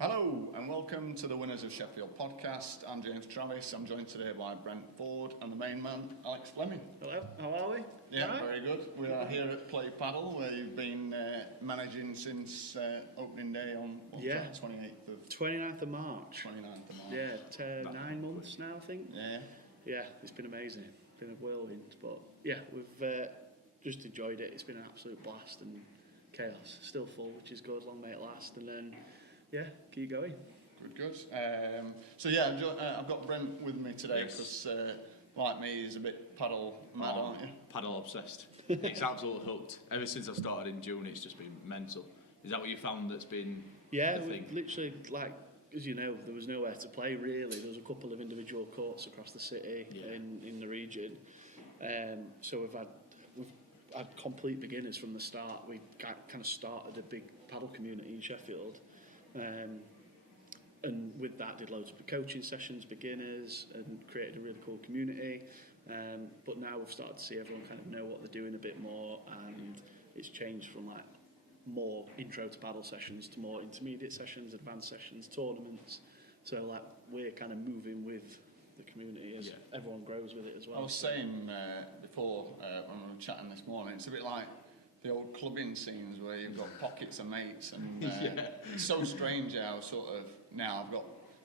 Hello and welcome to the Winners of Sheffield podcast. I'm James Travis. I'm joined today by Brent Ford and the main man, Alex Fleming. Hello, how are we? Yeah, right? Very good. We are here at Play Padel, where you've been managing since opening day on 29th of March. 29th of March. Yeah, 9 months now, I think. Yeah, it's been amazing. It's been a whirlwind, but yeah, we've just enjoyed it. It's been an absolute blast and chaos. Still full, which is good. Long may it last, and then keep going. Good. I've got Brent with me today because, like me, he's a bit paddle mad, aren't you? Paddle obsessed. It's absolutely hooked. Ever since I started in June, it's just been mental. Is that what you found that's been the thing? Literally, like, as you know, there was nowhere to play really. There was a couple of individual courts across the city in the region. So we've had complete beginners from the start. We kind of started a big paddle community in Sheffield. And with that did loads of coaching sessions, beginners, and created a really cool community. But now we've started to see everyone kind of know what they're doing a bit more, and it's changed from like more intro to paddle sessions to more intermediate sessions, advanced sessions, tournaments. So like we're kind of moving with the community as everyone grows with it as well. I was saying before when we were chatting this morning, it's a bit like the old clubbing scenes where you've got pockets of mates, and it's so strange how sort of now I've got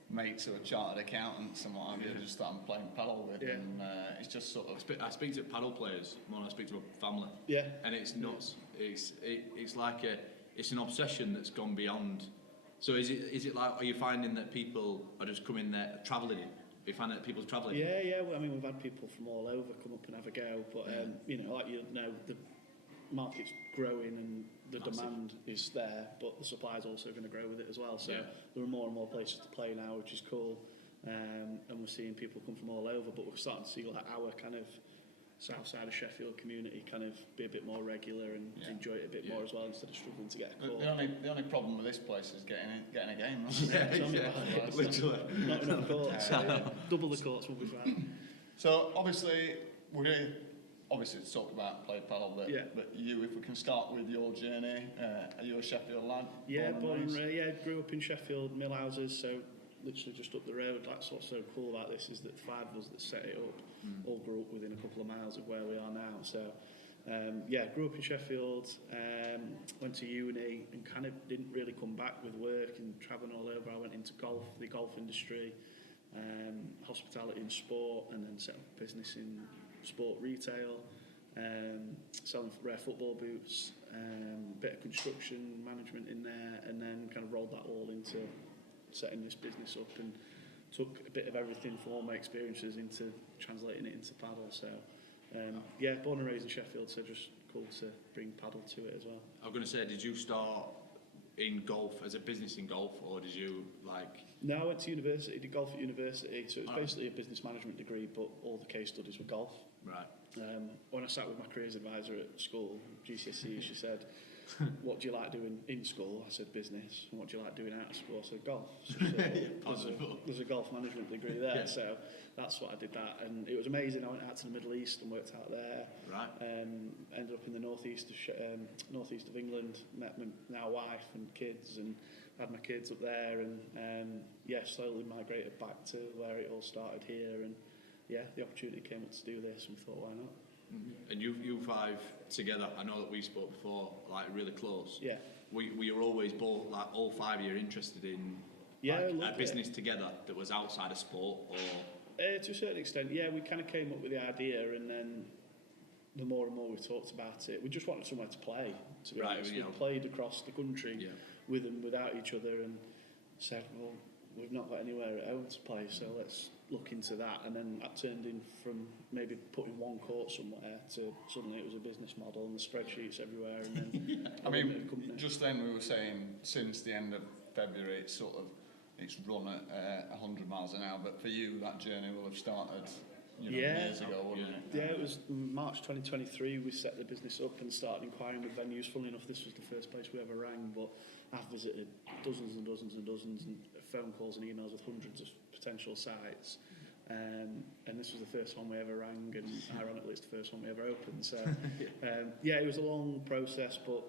mates who are chartered accountants and what have you, just that I'm playing paddle with, and it's just sort of. I speak to paddle players more than I speak to a family. Yeah, and it's nuts. It's like it's an obsession that's gone beyond. So is it like, are you finding that people are just coming there travelling in? Are you finding that people's travelling? Yeah. Well, I mean, we've had people from all over come up and have a go, but like the market's growing and the demand is there, but the supply is also going to grow with it as well. So there are more and more places to play now, which is cool. And we're seeing people come from all over, but we're starting to see like our kind of south side of Sheffield community kind of be a bit more regular and enjoy it a bit more as well, instead of struggling to get a call. The only problem with this place is getting a game. Right? Literally. Not enough courts. Double the courts will be fine. So obviously we're here to talk about Play Padel, but you, if we can start with your journey, are you a Sheffield lad? Born and raised. Grew up in Sheffield, Millhouses, so literally just up the road. That's what's so cool about this, is that the five of us that set it up all grew up within a couple of miles of where we are now. So grew up in Sheffield, went to uni and kind of didn't really come back with work and travelling all over. I went into the golf industry, hospitality and sport, and then set up a business in sport retail, selling rare football boots, bit of construction management in there, and then kind of rolled that all into setting this business up, and took a bit of everything from all my experiences into translating it into paddle. So born and raised in Sheffield, so just cool to bring paddle to it as well. I was going to say, did you start in golf as a business in golf, or did you No, I went to university, did golf at university, so it was basically a business management degree, but all the case studies were golf. Right. When I sat with my careers advisor at school, GCSE, she said, what do you like doing in school? I said business. And what do you like doing out of school? I said golf. So there's a golf management degree there, so that's what I did that, and it was amazing. I went out to the Middle East and worked out there. Right. Ended up in the northeast of England, met my now wife and kids, and had my kids up there, and slowly migrated back to where it all started here, and the opportunity came up to do this, and we thought, why not? Mm-hmm. And you five together, I know that we spoke before, like really close. Yeah. We were always both, like all 5 year interested in a business together that was outside of sport, or? To a certain extent, we kind of came up with the idea, and then the more and more we talked about it, we just wanted somewhere to play, to be honest. We played across the country with and without each other, and said, well, we've not got anywhere at home to play, so let's look into that. And then that turned in from maybe putting one court somewhere to suddenly it was a business model and the spreadsheets everywhere, and then just then we were saying since the end of February it's run at 100 miles an hour, but for you that journey will have started years ago, wouldn't it? Yeah, it was March 2023 we set the business up and started inquiring with venues. Funnily enough, this was the first place we ever rang, but I've visited dozens and dozens and dozens, and phone calls and emails with hundreds of potential sites, and this was the first one we ever rang, and ironically it's the first one we ever opened. So it was a long process, but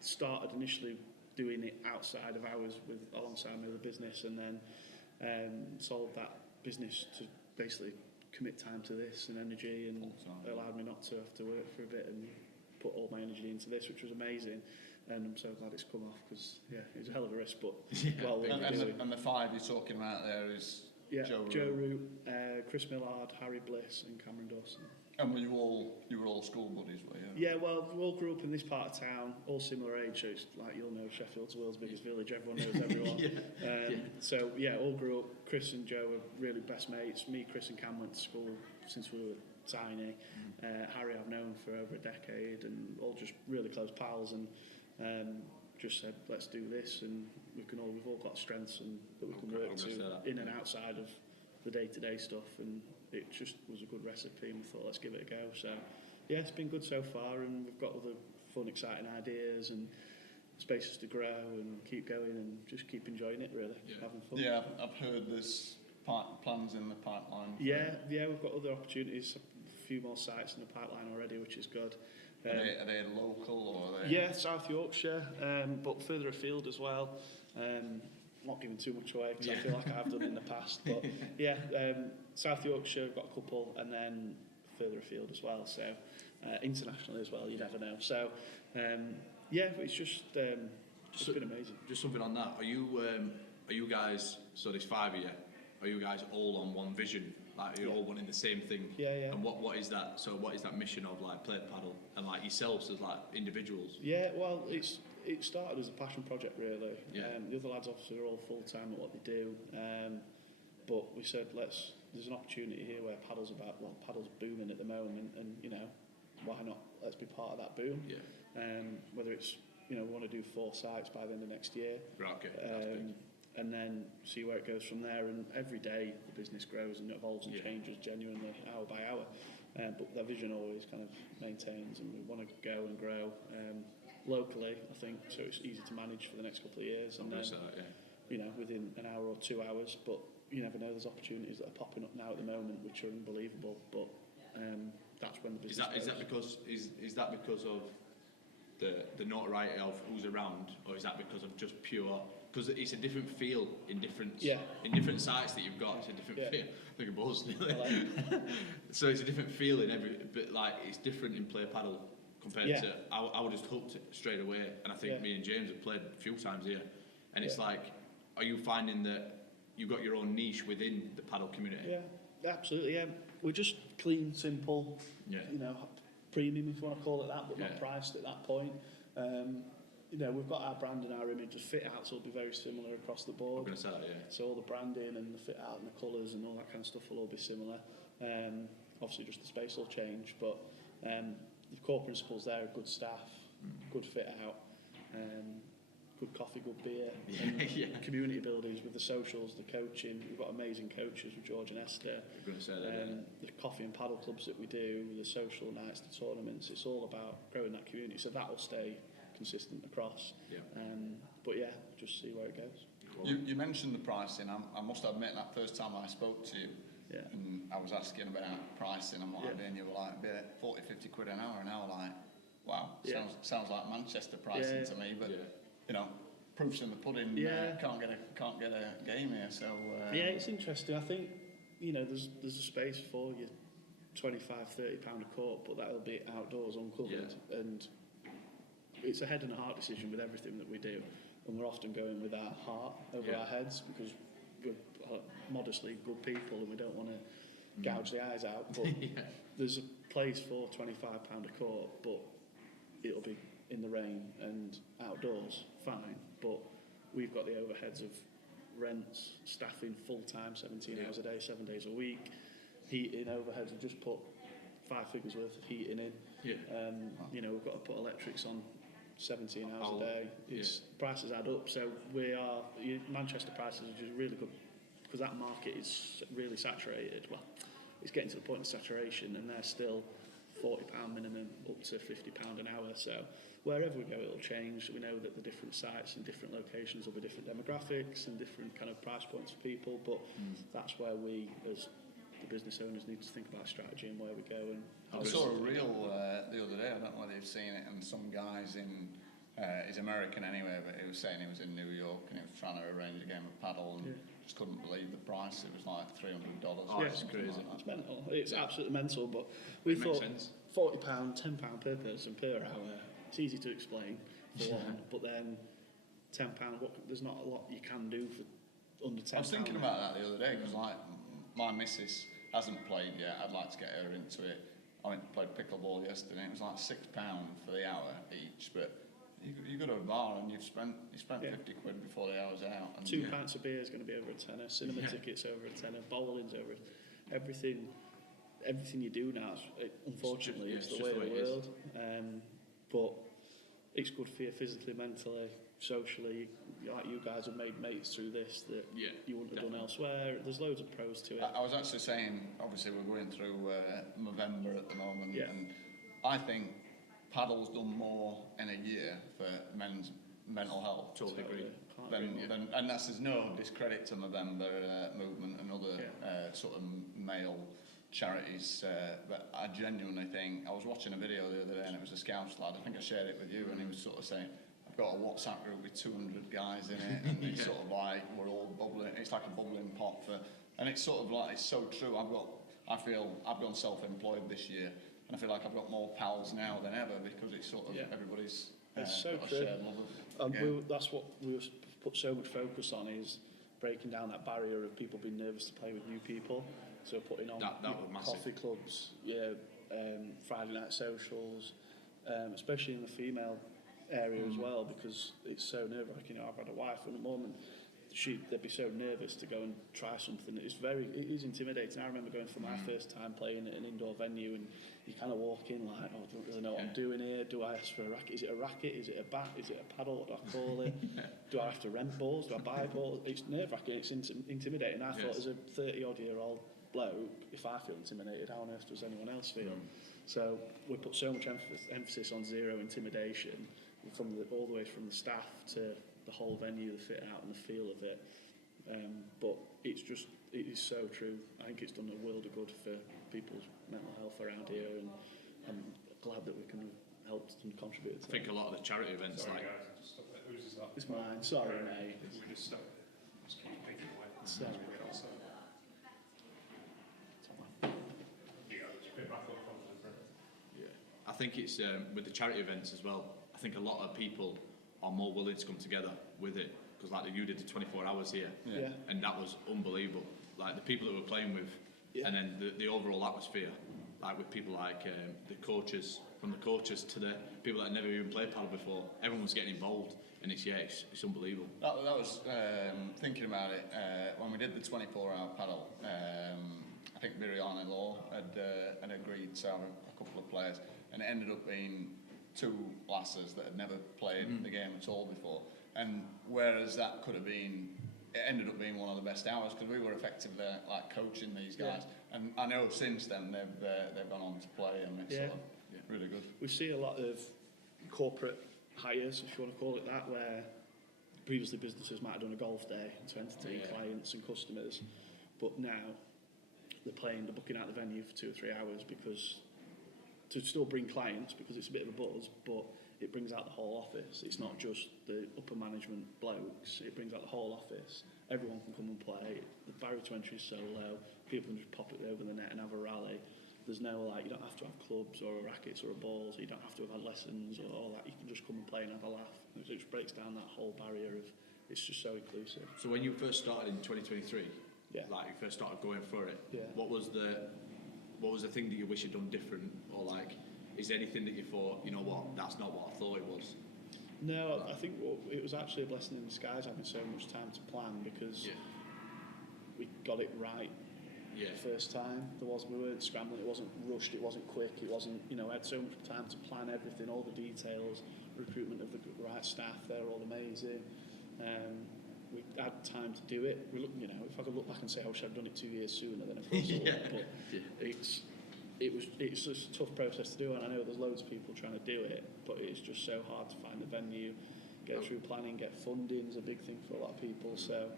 started initially doing it outside of hours alongside my other business, and then sold that business to basically commit time to this and energy, and allowed me not to have to work for a bit and put all my energy into this, which was amazing. And I'm so glad it's come off, because it was a hell of a risk, but well worth doing. And the 5 you're talking about there is Joe Root, Chris Millard, Harry Bliss, and Cameron Dawson. And you were all school buddies, were you? Yeah, well, we all grew up in this part of town, all similar age, so it's like, you'll know, Sheffield's the world's biggest village, everyone knows everyone. So all grew up. Chris and Joe were really best mates. Me, Chris and Cam went to school since we were tiny. Harry I've known for over a decade, and all just really close pals, and just said, let's do this, and we've all got strengths and that we can work to in and outside of the day-to-day stuff, and it just was a good recipe, and we thought, let's give it a go. So it's been good so far, and we've got other fun, exciting ideas and spaces to grow and keep going and just keep enjoying it, really, having fun. Yeah, I've heard there's plans in the pipeline. We've got other opportunities, a few more sites in the pipeline already, which is good. Are they local, or are they? Yeah, South Yorkshire, but further afield as well. Not giving too much away, because I feel like I have done in the past, but South Yorkshire, we've got a couple, and then further afield as well, so internationally as well, you never know. So it's just it's been amazing. Just something on that, are you guys, so there's 5 of you, are you guys all on one vision? Like, you're all wanting the same thing? Yeah. And what is that? So what is that mission of, like, Play Paddle, and like yourselves as like individuals? Yeah, well, it started as a passion project, really. Yeah. The other lads obviously are all full time at what they do, but we said, there's an opportunity here where paddle's booming at the moment, and why not? Let's be part of that boom. Yeah. Whether it's we want to do 4 sites by the end of next year. Right, okay. That's big. And then see where it goes from there. And every day the business grows and evolves and changes genuinely hour by hour. But the vision always kind of maintains, and we want to go and grow locally, I think, so it's easy to manage for the next couple of years. And then, within an hour or 2 hours. But you never know, there's opportunities that are popping up now at the moment which are unbelievable. But that's when the business Is that because of the notoriety of who's around, or is that because of just pure? Because it's a different feel in different sites that you've got. It's a different feel. I think of both. So it's a different feel in every, but like it's different in Play Paddle compared to. I would just hooked it straight away, and I think me and James have played a few times here, and it's like, are you finding that you've got your own niche within the paddle community? Yeah, absolutely. Yeah, we're just clean, simple. Yeah. Premium, if you want to call it that, but not priced at that point. We've got our brand and our image. The fit outs will be very similar across the board. I'm going to say that, yeah. So all the branding and the fit out and the colours and all that kind of stuff will all be similar. Obviously, just the space will change, but the core principles there are good staff, good fit out, good coffee, good beer, and community buildings with the socials, the coaching. We've got amazing coaches with George and Esther. I'm going to say that, the coffee and paddle clubs that we do, the social nights, the tournaments. It's all about growing that community, so that will stay consistent across. But just see where it goes. You mentioned the pricing. I must admit, that first time I spoke to you, and I was asking about pricing and what have you, and you were like, 40, 50 quid an hour, and I was like, wow, sounds like Manchester pricing to me, but proof's in the pudding. Can't get a game here, so it's interesting. I think there's a space for you, £25, £30 a court, but that'll be outdoors uncovered, and it's a head and a heart decision with everything that we do, and we're often going with our heart over our heads, because we're modestly good people and we don't want to gouge the eyes out, but there's a place for £25 a court, but it'll be in the rain and outdoors, fine, but we've got the overheads of rents, staffing full-time, 17 hours a day, 7 days a week, heating overheads. We've just put 5 figures worth of heating in. We've got to put electrics on 17 hours a day. Prices add up, so Manchester prices are just really good, because that market is really saturated. Well, it's getting to the point of saturation, and they're still £40 minimum up to £50 an hour. So wherever we go, it'll change. We know that the different sites and different locations will be different demographics and different kind of price points for people, but that's where we, as the business owners, need to think about strategy and where we go. And I saw a reel the other day, I don't know whether you've seen it, and some guys in he's American anyway, but he was saying he was in New York and he was trying to arrange a game of paddle and just couldn't believe the price. It was like $300. Oh, it's crazy. Like It's mental. It's absolutely mental. But we thought £40, £10 per person per hour. It's easy to explain for one, but then £10. There's not a lot you can do for under £10. I was thinking about that the other day because like my missus hasn't played yet. I'd like to get her into it. I went to play pickleball yesterday. It was like £6 for the hour each, but you go to a bar and you spent £50 before the hour's out. And 2 pints of beer is going to be over a tenner. Cinema tickets over a tenner. Bowling's over everything. Everything you do now, unfortunately, it's the way of the world. But it's good for you physically, mentally, socially. Like you guys have made mates through this that you wouldn't have done elsewhere. There's loads of pros to it. I was actually saying, obviously we're going through November at the moment, and I think paddle's done more in a year for men's mental health. Totally agree. And there's no discredit to Movember movement and other sort of male charities, but I genuinely think, I was watching a video the other day and it was a Scouts lad, I think I shared it with you, and he was sort of saying, I've got a WhatsApp group with 200 guys in it, and it's sort of like, we're all bubbling, it's like a bubbling pot for, and it's sort of like, it's so true. I feel I've gone self-employed this year, and I feel like I've got more pals now than ever because it's sort of everybody's it's so got a true. shared love of That's what we put so much focus on, is breaking down that barrier of people being nervous to play with new people. So putting on coffee clubs, Friday night socials, especially in the female area as well, because it's so nerve-wracking. I've had a wife at the moment, they'd be so nervous to go and try something. It is intimidating. I remember going for my first time playing at an indoor venue, and you kind of walk in like, I don't really know what I'm doing here. Do I ask for a racket? Is it a racket? Is it a bat? Is it a paddle? What do I call it? Do I have to rent balls? Do I buy balls? It's nerve-wracking. It's intimidating. I thought as a 30-odd-year-old bloke, if I feel intimidated, how on earth does anyone else feel? So we put so much emphasis on zero intimidation, all the way from the staff to the whole venue, the fit out and the feel of it. But it is so true. I think it's done a world of good for people's mental health around here, and I'm glad that we can help and contribute to I think a lot of the charity events, Sorry, guys, just stop it. Whose is that? It's mine. Sorry, mate. We just stop it. Just keep taking away. Sorry. I think it's with the charity events as well. I think a lot of people are more willing to come together with it, because like you did the 24 hours here, and that was unbelievable. Like the people that we're playing with, and then the overall atmosphere, like with people like the coaches, from the coaches to the people that had never even played paddle before. Everyone was getting involved, and it's unbelievable. That was thinking about it when we did the 24-hour paddle. I think Biriani Law had agreed to have a couple of players, and it ended up being two lasses that had never played the game at all before. And whereas that could have been, it ended up being one of the best hours because we were effectively like coaching these guys. And I know since then they've gone on to play, and it's really good. We see a lot of corporate hires, if you want to call it that, where previously businesses might have done a golf day to entertain clients and customers, but now they're booking out the venue for 2 or 3 hours because to still bring clients, because it's a bit of a buzz, but it brings out the whole office. It's not just the upper management blokes, it brings out the whole office. Everyone can come and play. The barrier to entry is so low, people can just pop it over the net and have a rally. There's no you don't have to have clubs or rackets or a ball, so you don't have to have had lessons or all that. You can just come and play and have a laugh. It just breaks down that whole barrier of, it's just so inclusive. So when you first started in 2023, like you first started going for it, what was the thing that you wish you'd done different, or like, is there anything that you thought, you know what, that's not what I thought it was? No, I think it was actually a blessing in disguise having so much time to plan, because we got it right the first time. We weren't scrambling, it wasn't rushed, it wasn't quick, it wasn't, we had so much time to plan everything, all the details, recruitment of the right staff, they're all amazing. We had time to do it. If I could look back and say, I wish I'd done it 2 years sooner, then of course I would. But it's just a tough process to do, and I know there's loads of people trying to do it, but it's just so hard to find the venue, get through planning, get funding is a big thing for a lot of people. So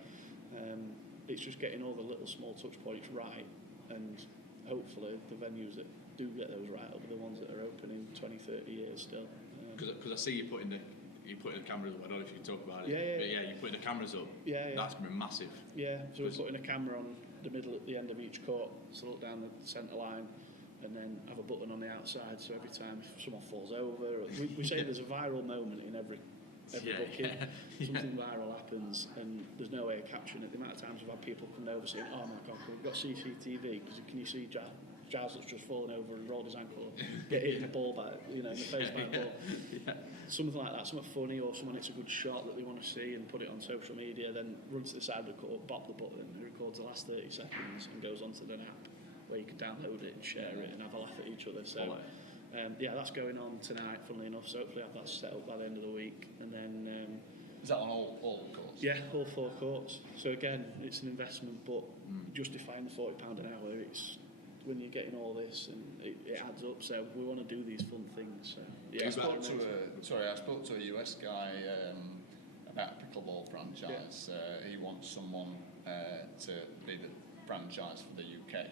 it's just getting all the little small touch points right, and hopefully the venues that do get those right will be the ones that are open in 20, 30 years still. Because I see you putting you put the cameras up. I don't know if you can talk about it. Yeah, But yeah, you put the cameras up. Yeah. That's been massive. Yeah, so we're putting a camera on the middle at the end of each court, so look down the centre line, and then have a button on the outside, so every time if someone falls over, we say there's a viral moment in every booking, something viral happens, and there's no way of capturing it. The amount of times we've had people come over saying, "Oh my God, we've got CCTV, because can you see Giles that's just fallen over and rolled his ankle, get hit in the ball by, in the face by a ball." Something like that, something funny, or someone hits a good shot that they want to see and put it on social media, then run to the side of the court, bop the button, and records the last 30 seconds and goes onto the app where you can download it and share it and have a laugh at each other. So that's going on tonight, funnily enough, so hopefully have that set up by the end of the week. And then is that on all the courts? Yeah, all 4 courts. So again, it's an investment, but justifying the £40 an hour, it's when you're getting all this, and it adds up. So we want to do these fun things. So I spoke to a US guy about a pickleball franchise. He wants someone to be the franchise for the UK,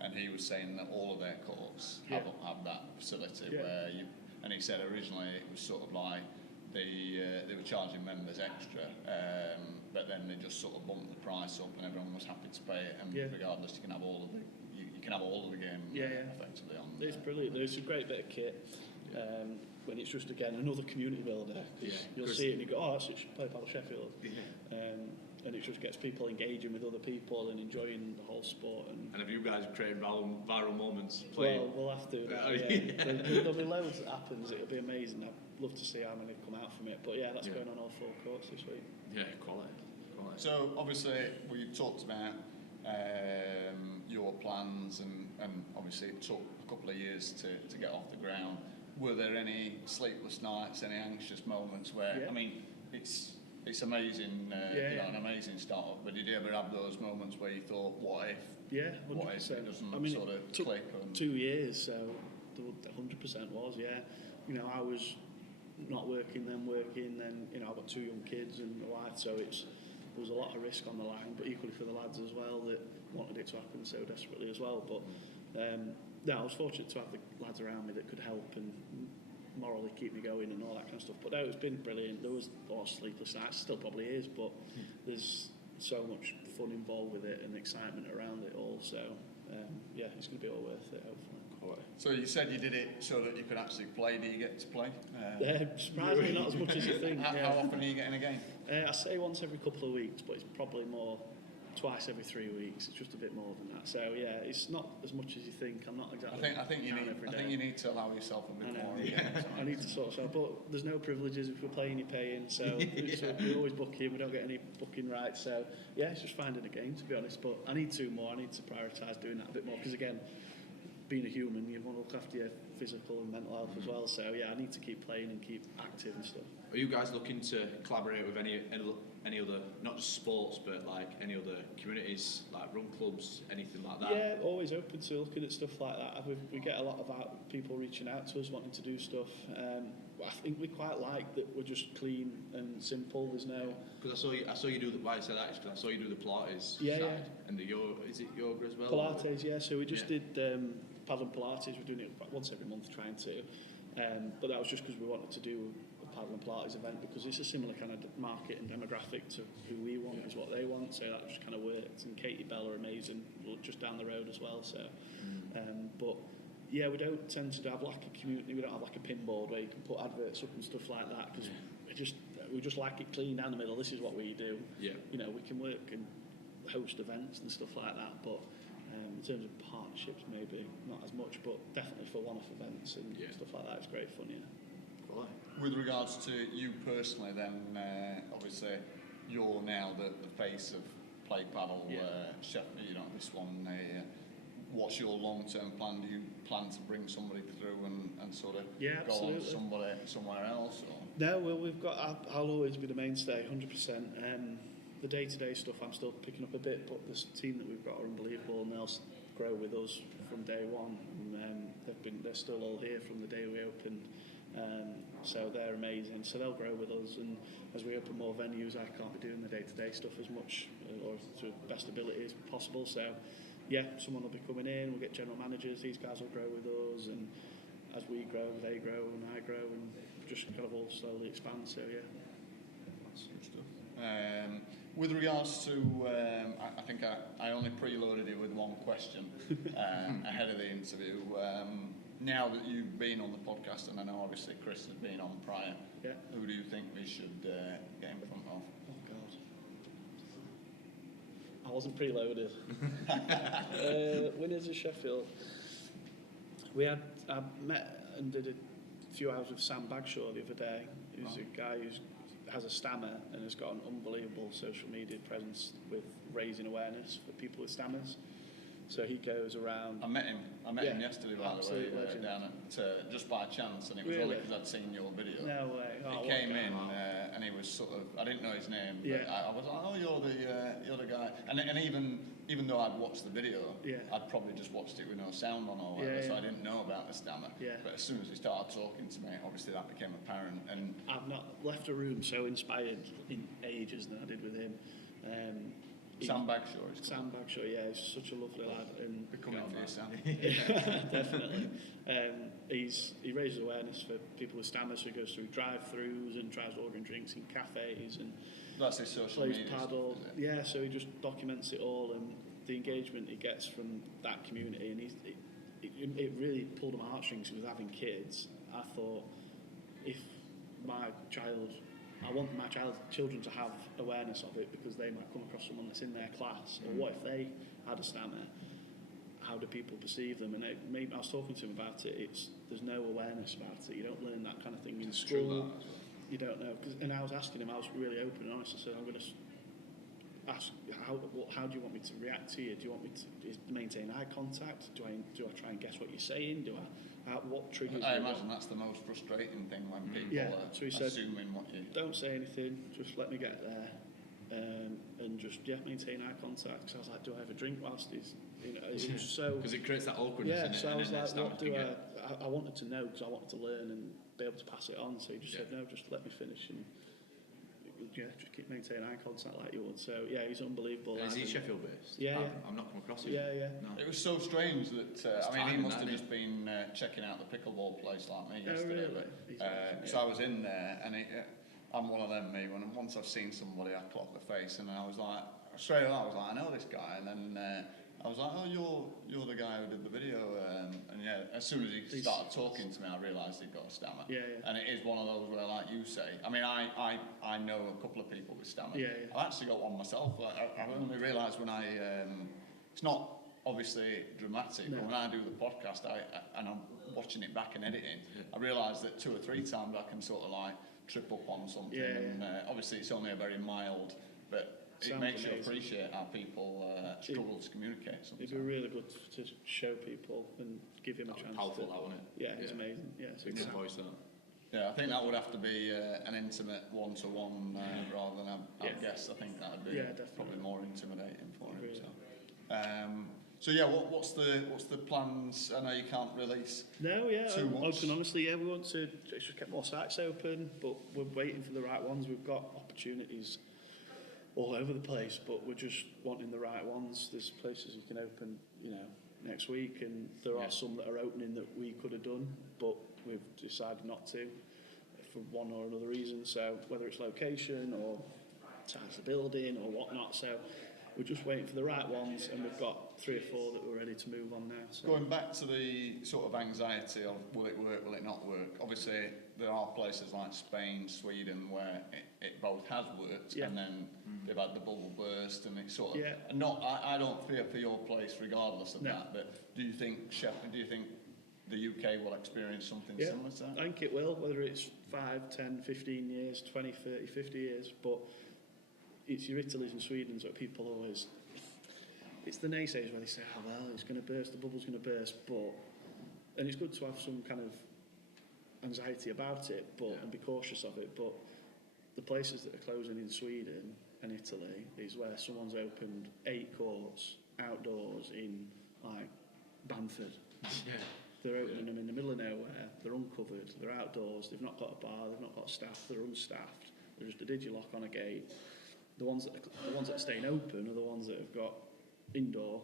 and he was saying that all of their courts have that facility where you. And he said originally it was sort of like they were charging members extra, but then they just sort of bumped the price up, and everyone was happy to pay it. And regardless, you can have all of the. You can have all of the game effectively on. It's brilliant. There's a great bit of kit. When it's just again another community builder, you'll see it and you go, "Oh, that's it, play Padel Sheffield," and it just gets people engaging with other people and enjoying the whole sport. And have you guys created viral moments playing? Well, we'll have to. There'll be loads that happens. It'll be amazing. I'd love to see how many come out from it. But that's going on all 4 courts this week. Yeah, quality. So obviously we've talked about your plans, and obviously it took a couple of years to get off the ground. Were there any sleepless nights, any anxious moments where, I mean, it's amazing, an amazing start, but did you ever have those moments where you thought, what if? Yeah, 100%. What if it doesn't sort of it took click? 2 years, so 100% was, I was not working, then, I've got 2 young kids and a wife, so there was a lot of risk on the line, but equally for the lads as well that wanted it to happen so desperately as well. But I was fortunate to have the lads around me that could help and morally keep me going and all that kind of stuff. But no, it's been brilliant. There was a lot of sleepless nights, still probably is, but there's so much fun involved with it and excitement around it all. So it's going to be all worth it, hopefully. So you said you did it so that you could actually play. Do you get to play? Surprisingly, not as much as you think. How often are you getting a game? I say once every couple of weeks, but it's probably more twice every 3 weeks. It's just a bit more than that. So it's not as much as you think. I'm not exactly. I think you need to allow yourself a bit more. I need to sort of. But there's no privileges if we're playing. You're paying. So we always book in. We don't get any booking rights. So it's just finding a game, to be honest. But I need 2 more. I need to prioritise doing that a bit more, because again, being a human, you want to look after your physical and mental health as well. So I need to keep playing and keep active and stuff. Are you guys looking to collaborate with any other, not just sports, but like any other communities, like run clubs, anything like that? Yeah, always open to looking at stuff like that. We get a lot of people reaching out to us wanting to do stuff. I think we quite like that we're just clean and simple. There's no. Because I saw you do the. Why I said that is because I saw you do the Pilates side and the yoga. Is it yoga as well? Pilates, So we just did Padel and Pilates. We're doing it once every month, trying to. But that was just because we wanted to do a Padel and Pilates event, because it's a similar kind of market and demographic to who we want is what they want. So that just kind of worked. And Katie Bell are amazing, just down the road as well. So, but. Yeah, we don't tend to have like a community. We don't have like a pinboard where you can put adverts up and stuff like that, because we just like it clean down the middle. This is what we do. Yeah. We can work and host events and stuff like that, but in terms of partnerships, maybe not as much, but definitely for one-off events and stuff like that, it's great fun. Right. With regards to you personally, then obviously you're now the face of Play Padel. Sheffield, this one. What's your long-term plan? Do you plan to bring somebody through and sort of go on to somewhere else? Or? No, well, I'll always be the mainstay, 100%. The day-to-day stuff I'm still picking up a bit, but this team that we've got are unbelievable, and they'll grow with us from day one. They're still all here from the day we opened, so they're amazing. So they'll grow with us, and as we open more venues, I can't be doing the day-to-day stuff as much or to the best ability as possible. So. Someone will be coming in, we'll get general managers, these guys will grow with us, and as we grow, they grow, and I grow, and just kind of all slowly expand. So yeah. That's good stuff. With regards to, I think I only preloaded it with one question ahead of the interview. Now that you've been on the podcast, and I know obviously Chris has been on prior, who do you think we should get in front of? Oh God, I wasn't preloaded. Winners of Sheffield. I met and did a few hours with Sam Bagshaw the other day. He's a guy who has a stammer and has got an unbelievable social media presence with raising awareness for people with stammers. So he goes around. I met him yesterday, by the way, down at just by chance, and it was only because I'd seen your video. No way. He came in and he was sort of, I didn't know his name, but I was like, oh, you're the guy. And even though I'd watched the video, I'd probably just watched it with no sound on or whatever, so I didn't know about the stammer. But as soon as he started talking to me, obviously that became apparent. And I've not left a room so inspired in ages than I did with him. Sam Bagshaw is cool. Sam Bagshaw, he's such a lovely lad. And we're coming for you, Sam. Definitely. He raises awareness for people with stammers, so he goes through drive-thrus and tries ordering drinks in cafes and that's his social plays media Padel. Stuff, yeah, so he just documents it all, and the engagement he gets from that community, and it really pulled my heartstrings with having kids. I thought, if my child, I want my children to have awareness of it because they might come across someone that's in their class, or what if they had a stammer? How do people perceive them? And I was talking to him about it. There's no awareness about it. You don't learn that kind of thing in school. You don't know. And I was asking him. I was really open and honest. I said, I'm going to ask how do you want me to react to you? Do you want me to maintain eye contact? Do I try and guess what you're saying? What triggers? I imagine that's the most frustrating thing when people are so he said, assuming what you. Don't say anything. Just let me get there, and just maintain eye contact. Because I was like, do I have a drink whilst he's, it was so. Because it creates that awkwardness. Yeah, in so it, I was like, what do I I wanted to know because I wanted to learn and be able to pass it on. So he just said, no, just let me finish and. Just keep maintaining eye contact like you would. So he's unbelievable. Is he Sheffield based? Yeah, I've not come across him. Yeah. No. It was so strange that he must have just been checking out the pickleball place like me yesterday. Really? So I was in there, and I'm one of them. Once I've seen somebody, I clock the face, and I was like, straight away, I know this guy, and then I was like, oh, you're the guy who did the video, and as soon as he started talking to me, I realised he'd got a stammer. And it is one of those where, like you say, I know a couple of people with stammers. I've actually got one myself. I only realised when it's not obviously dramatic, but when I do the podcast, and I'm watching it back and editing, I realise that 2 or 3 times I can sort of like trip up on something, and obviously it's only a very mild, but it makes you appreciate how people struggle to communicate sometimes. It'd be really good to show people and give him a chance. Powerful, that, wouldn't it? Yeah, it's amazing. Yeah, it's a good voice, that. Yeah, I think that would have to be an intimate one-to-one rather than I guess. I think that would be probably more intimidating for him. What's the plans? I know you can't release. No, too much. Open honestly, we want to just get more sites open, but we're waiting for the right ones. We've got opportunities all over the place, but we're just wanting the right ones. There's places you can open, next week, and there are some that are opening that we could have done, but we've decided not to for one or another reason. So whether it's location or size of the building or whatnot, so we're just waiting for the right ones, and we've got 3 or 4 that we're ready to move on now. So. Going back to the sort of anxiety of will it work, will it not work? Obviously, there are places like Spain, Sweden, where it both has worked, and then they've had the bubble burst, and it's sort of I don't fear for your place regardless of that. But do you think Sheffield? Do you think the UK will experience something similar to that? I think it will, whether it's 5, 10, 15 years, 20, 30, 50 years, but. It's your Italy's and Sweden's where people always... It's the naysayers where they say, oh, well, it's going to burst, the bubble's going to burst, but... And it's good to have some kind of anxiety about it, and be cautious of it, but the places that are closing in Sweden and Italy is where someone's opened 8 courts outdoors in, like, Bamford. They're opening them in the middle of nowhere, they're uncovered, they're outdoors, they've not got a bar, they've not got staff, they're unstaffed, they're just a digilock on a gate. The ones that are staying open are the ones that have got indoor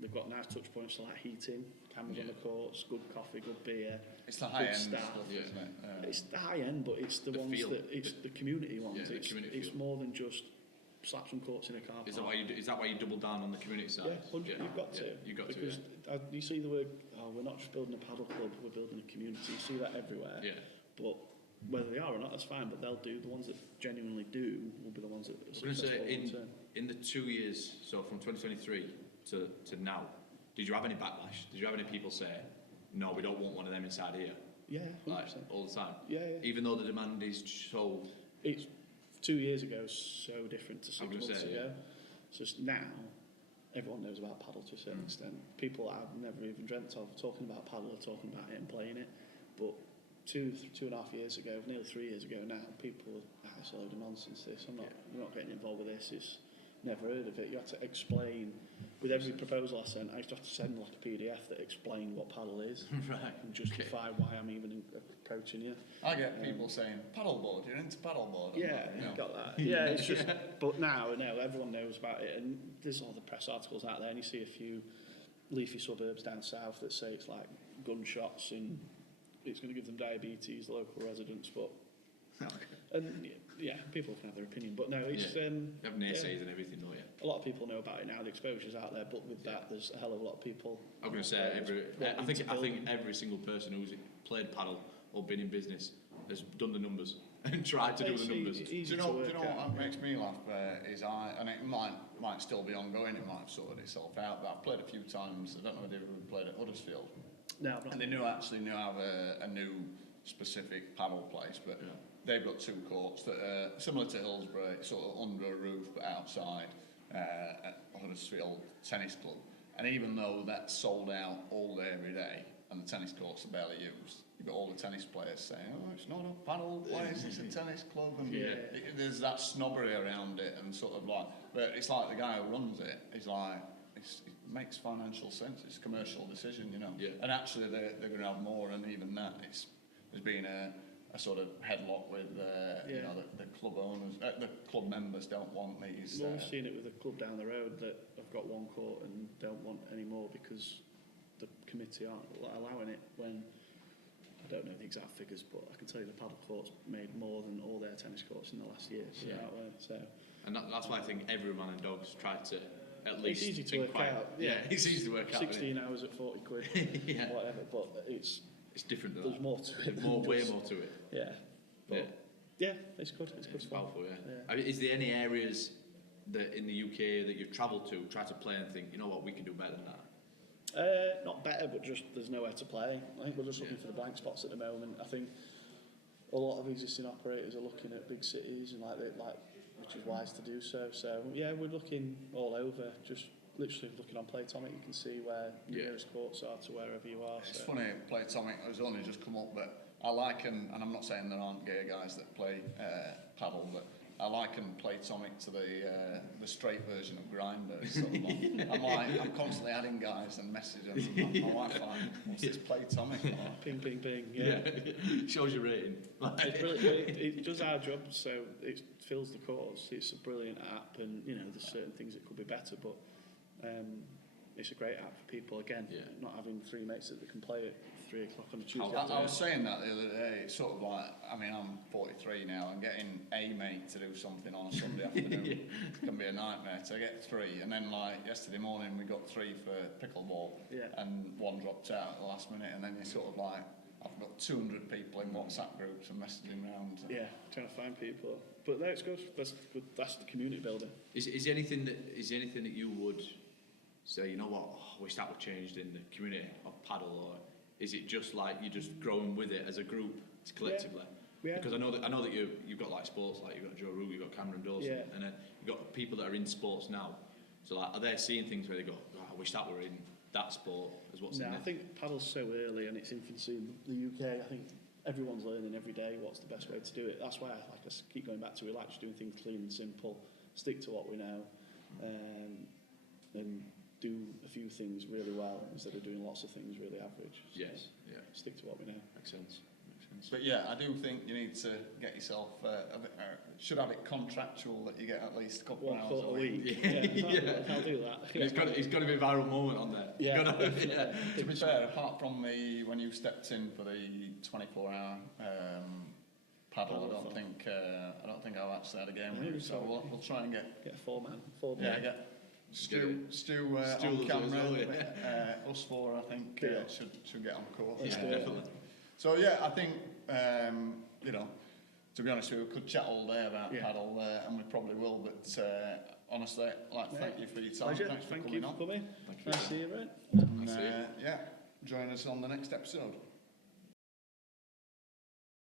they've got nice touch points like heating, cameras on the courts, good coffee, good beer. It's the high end staff. stuff, isn't it? It's the high end, but it's the ones feel. that it's the community ones. Yeah, the community it's feel. more than just slap some courts in a car park. Is that why you double down on the community side? Yeah, 100, you've got to. You've got because to. you see the word, we're not just building a paddle club, we're building a community. You see that everywhere. Yeah. But whether they are or not, that's fine. But they'll do the ones that genuinely do will be the ones that are I'm going to successful say long term. in the 2 years, so from 2023 to now, did you have any backlash? Did you have any people say, no, we don't want one of them inside here? Yeah, 100%. Like, all the time? Yeah. Even though the demand is so... It's 2 years ago, so different to 6 months ago. So now, everyone knows about paddle to a certain extent. People that I've never even dreamt of talking about paddle are talking about it and playing it. But 2.5 years ago, nearly 3 years ago now, people were, it's a load of nonsense this, I'm not getting involved with this, it's never heard of it. You have to explain, with every proposal I sent, I used to have to send like a PDF that explained what paddle is and justify why I'm even approaching you. I get people saying, paddleboard, you're into paddleboard. You've got that. Yeah, it's just, but now everyone knows about it, and there's all the press articles out there, and you see a few leafy suburbs down south that say it's like gunshots and it's going to give them diabetes, the local residents, but and people can have their opinion, but no, it's you have naysays and everything, don't you? a lot of people know about it now. The exposure's out there, but with that, there's a hell of a lot of people. I'm going to say I think every single person who's played paddle or been in business has done the numbers and tried to do the numbers. Do you know what makes me laugh is and it might still be ongoing, it might have sorted itself out, but I've played a few times. I don't know if they've ever played at Huddersfield. No, and they now have a new specific paddle place, but they've got 2 courts that are similar to Hillsborough, sort of under a roof but outside at Huddersfield Tennis Club. And even though that's sold out all day every day and the tennis courts are barely used, you've got all the tennis players saying, oh, it's not a paddle place, it's a tennis club, and there's that snobbery around it, and sort of like, but it's like the guy who runs it is like, it makes financial sense. It's a commercial decision, you know. Yeah. And actually, they're going to have more, and even that, there's been a sort of headlock with you know the club owners, the club members don't want these. We've seen it with a club down the road that have got 1 court and don't want any more because the committee aren't allowing it. When I don't know the exact figures, but I can tell you the paddle courts made more than all their tennis courts in the last year. And that's why I think every man and dog's tried to. At least it's easy to work out. It's easy to work 16 out. 16 hours at 40 quid, whatever. But it's different. There's more to it. Way more to it. Yeah. It's good. It's good. It's powerful. I mean, is there any areas that in the UK that you've travelled to, try to play and think, you know what, we can do better than that? Not better, but just there's nowhere to play. I think we're just looking for the blank spots at the moment. I think a lot of existing operators are looking at big cities and which is wise to do so. So we're looking all over. Just literally looking on Playtomic, you can see where the nearest courts are to wherever you are. It's funny, Playtomic has only just come up, but I liken, and I'm not saying there aren't gay guys that play paddle, but I liken Playtomic to the straight version of Grindr. So I'm constantly adding guys and messaging my wife like, what's this Playtomic? Ping, ping, ping. Shows your rating. It's brilliant. It does our job, so it fills the course. It's a brilliant app, and there's certain things that could be better, but it's a great app for people. Again, not having 3 mates that can play at 3 o'clock on a Tuesday. I was saying that the other day. It's sort of like, I mean, I'm 43 now, and getting a mate to do something on a Sunday afternoon can be a nightmare. To get 3, and then like yesterday morning we got 3 for pickleball, and 1 dropped out at the last minute, and then you're sort of like, I've got 200 people in WhatsApp groups and messaging around. Trying to find people. But no, it's good. That's the community building. Is there anything that you would say, you know what, I wish that would changed in the community of paddle, or is it just like you're just growing with it as a group, collectively? Yeah. Because I know that you've got like sports, like you've got Joe Root, you've got Cameron Dawson, and then you've got people that are in sports now. So like, are they seeing things where they go, oh, I wish that were in that sport as what's in there? I think paddle's so early and its infancy in the UK. I think everyone's learning every day what's the best way to do it. That's why I keep going back to, we like just doing things clean and simple, stick to what we know, and do a few things really well instead of doing lots of things really average. So stick to what we know. Makes sense. But I do think you need to get yourself should have it contractual that you get at least a couple of 1 hours court a week. Yeah. I'll do that. It's got to be a viral moment on there. Yeah. To be fair, apart from when you stepped in for the 24-hour paddle, I don't think I've actually had a game with you. So we'll try and get a four-man. Yeah, get Stu on camera. Us four, I think, should get on court. Let's do it. Definitely. So yeah, I think you know, to be honest, we could chat all day about paddle, and we probably will. But honestly, I'd like to thank you for your time. Pleasure. Thanks for Thank coming you on. for coming. Thank you. Nice to see you, Brent. And, yeah, join us on the next episode.